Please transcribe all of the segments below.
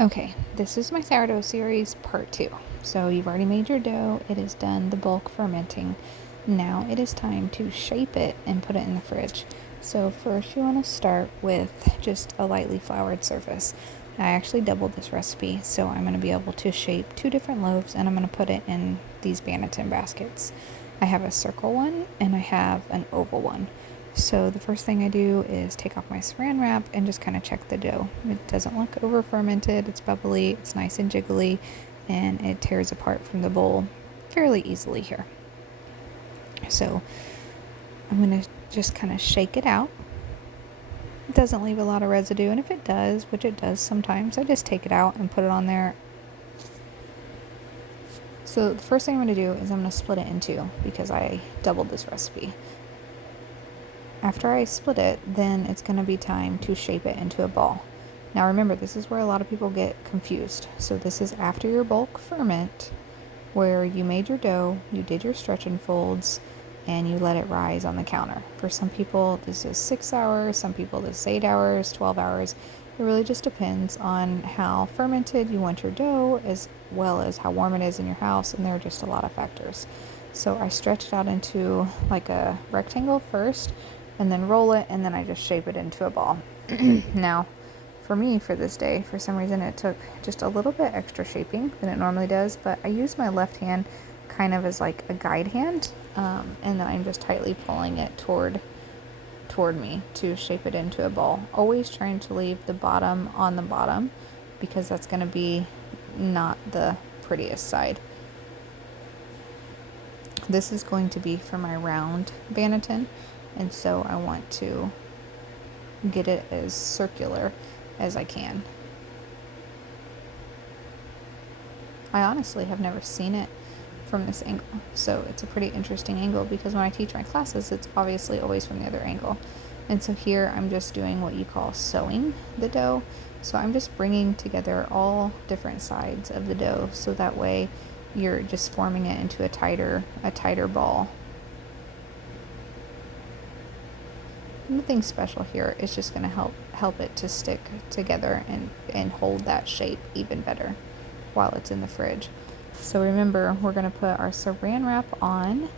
Okay, this is my sourdough series part 2. So you've already made your dough, it is done the bulk fermenting. Now it is time to shape it and put it in the fridge. So first you want to start with just a lightly floured surface. I actually doubled this recipe, so I'm going to be able to shape 2 different loaves and I'm going to put it in these Banneton baskets. I have a circle one and I have an oval one. So the first thing I do is take off my saran wrap and just kind of check the dough. It doesn't look over fermented, it's bubbly, it's nice and jiggly, and it tears apart from the bowl fairly easily here. So I'm going to just kind of shake it out. It doesn't leave a lot of residue, and if it does, which it does sometimes, I just take it out and put it on there. So the first thing I'm going to do is I'm going to split it in 2 because I doubled this recipe. After I split it, then it's going to be time to shape it into a ball. Now remember, this is where a lot of people get confused. So this is after your bulk ferment, where you made your dough, you did your stretch and folds, and you let it rise on the counter. For some people, this is 6 hours, some people this is 8 hours, 12 hours. It really just depends on how fermented you want your dough, as well as how warm it is in your house, and there are just a lot of factors. So I stretch it out into like a rectangle first, and then roll it, and then I just shape it into a ball. Now, for me, for this day, for some reason it took just a little bit extra shaping than it normally does, but I use my left hand kind of as like a guide hand, and then I'm just tightly pulling it toward me to shape it into a ball. Always trying to leave the bottom on the bottom, because that's going to be not the prettiest side. This is going to be for my round Banneton, and so I want to get it as circular as I can. I honestly have never seen it from this angle, so it's a pretty interesting angle, because when I teach my classes, it's obviously always from the other angle. And so here I'm just doing what you call sewing the dough. So I'm just bringing together all different sides of the dough, so that way you're just forming it into a tighter ball. Nothing special here. It's just going to help it to stick together and hold that shape even better while it's in the fridge. So remember, we're going to put our saran wrap on,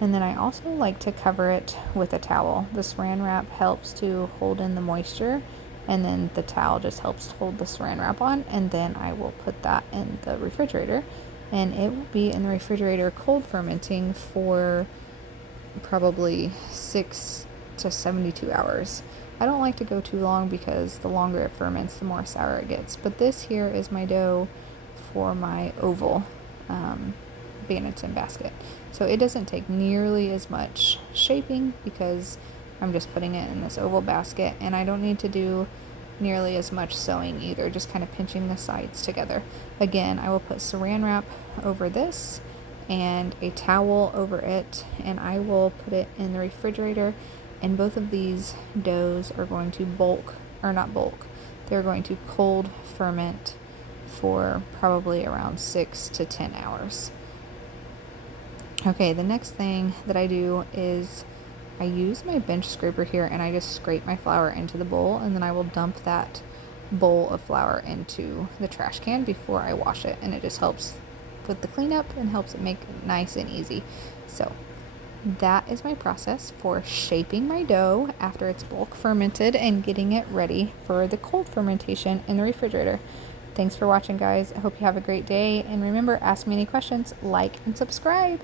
and then I also like to cover it with a towel. The saran wrap helps to hold in the moisture, and then the towel just helps hold the saran wrap on, and then I will put that in the refrigerator, and it will be in the refrigerator cold fermenting for probably 6 to 72 hours. I don't like to go too long, because the longer it ferments, the more sour it gets. But this here is my dough for my oval Banneton basket. So it doesn't take nearly as much shaping, because I'm just putting it in this oval basket, and I don't need to do nearly as much sewing either, just kind of pinching the sides together. Again, I will put saran wrap over this and a towel over it, and I will put it in the refrigerator. And both of these doughs are going to they're going to cold ferment for probably around 6 to 10 hours. Okay, the next thing that I do is I use my bench scraper here, and I just scrape my flour into the bowl, and then I will dump that bowl of flour into the trash can before I wash it, and it just helps with the cleanup and helps it make it nice and easy. So that is my process for shaping my dough after it's bulk fermented and getting it ready for the cold fermentation in the refrigerator. Thanks for watching, guys. I hope you have a great day, and remember, ask me any questions, like and subscribe.